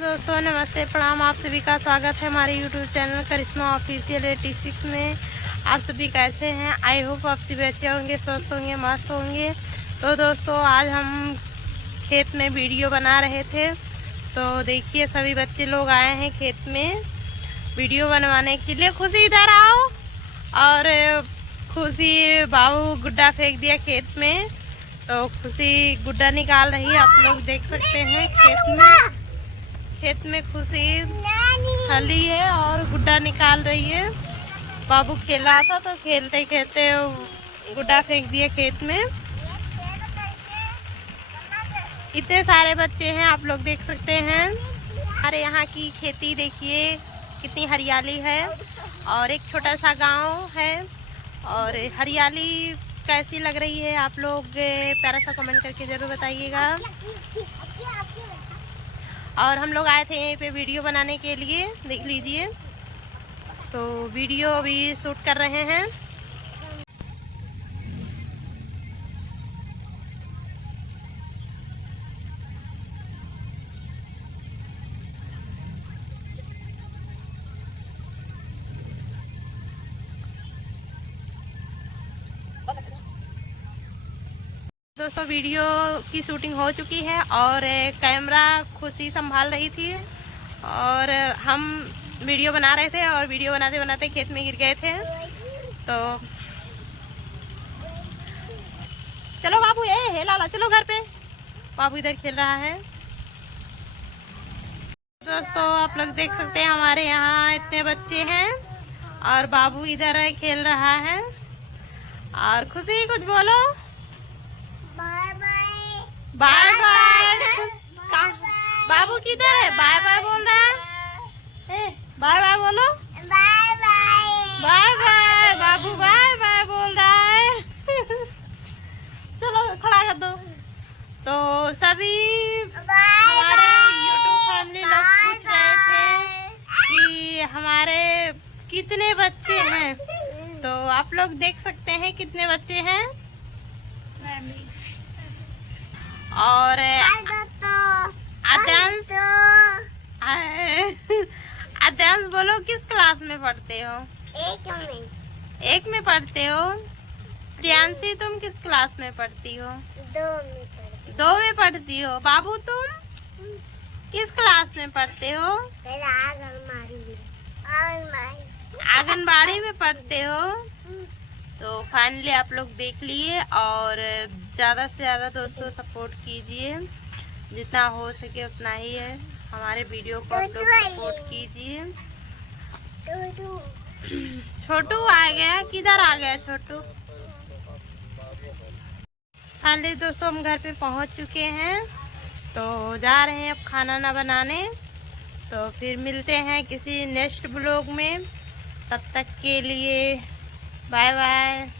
दोस्तों नमस्ते प्रणाम। आप सभी का स्वागत है हमारे यूट्यूब चैनल करिश्मा ऑफिशियल 86 में। आप सभी कैसे हैं? आई होप आप सभी अच्छे होंगे, स्वस्थ होंगे, मस्त होंगे। तो दोस्तों आज हम खेत में वीडियो बना रहे थे, तो देखिए सभी बच्चे लोग आए हैं खेत में वीडियो बनवाने के लिए। खुशी इधर आओ। और खुशी बाबू गुड्डा फेंक दिया खेत में, तो खुशी गुड्डा निकाल रही है। आप लोग देख सकते हैं खेत में खुशी खली है और गुड्डा निकाल रही है। बाबू खेल रहा था तो खेलते खेलते गुड्डा फेंक दिया खेत में। इतने सारे बच्चे हैं, आप लोग देख सकते हैं। हमारे यहाँ की खेती देखिए कितनी हरियाली है और एक छोटा सा गांव है। और हरियाली कैसी लग रही है आप लोग प्यारा सा कमेंट करके ज़रूर बताइएगा। और हम लोग आए थे यहीं पे वीडियो बनाने के लिए, देख लीजिए। तो वीडियो अभी शूट कर रहे हैं। दोस्तों वीडियो की शूटिंग हो चुकी है और कैमरा खुशी संभाल रही थी और हम वीडियो बना रहे थे। और वीडियो बनाते बनाते खेत में गिर गए थे। तो चलो बाबू, हे लाला चलो घर पे। बाबू इधर खेल रहा है। दोस्तों आप लोग देख सकते हैं हमारे यहाँ इतने बच्चे हैं और बाबू इधर खेल रहा है। और खुशी कुछ बोलो। Bye bye. बाबू किधर है? बाय बाय बोल रहा है। बाय बाय बोलो। Bye bye. बाबू बाय बाय बोल रहा है। चलो खड़ा कर दो। तो सभी हमारे YouTube फैमिली लोग पूछ रहे थे कि हमारे कितने बच्चे हैं। तो आप लोग देख सकते हैं कितने बच्चे हैं। और आद्यांश बोलो, किस क्लास में पढ़ते हो? एक में पढ़ते हो। प्रियांशी तुम किस क्लास में पढ़ती हो? दो में पढ़ती हो। बाबू तुम किस क्लास में पढ़ते हो? आंगनबाड़ी में पढ़ते हो। तो फाइनली आप लोग देख लिए और ज़्यादा से ज़्यादा दोस्तों सपोर्ट कीजिए, जितना हो सके उतना ही है। हमारे वीडियो को आप लोग सपोर्ट कीजिए। छोटू आ गया, किधर आ गया छोटू? फाइनली दोस्तों हम घर पे पहुंच चुके हैं, तो जा रहे हैं अब खाना ना बनाने। तो फिर मिलते हैं किसी नेक्स्ट ब्लॉग में। तब तक के लिए बाय बाय।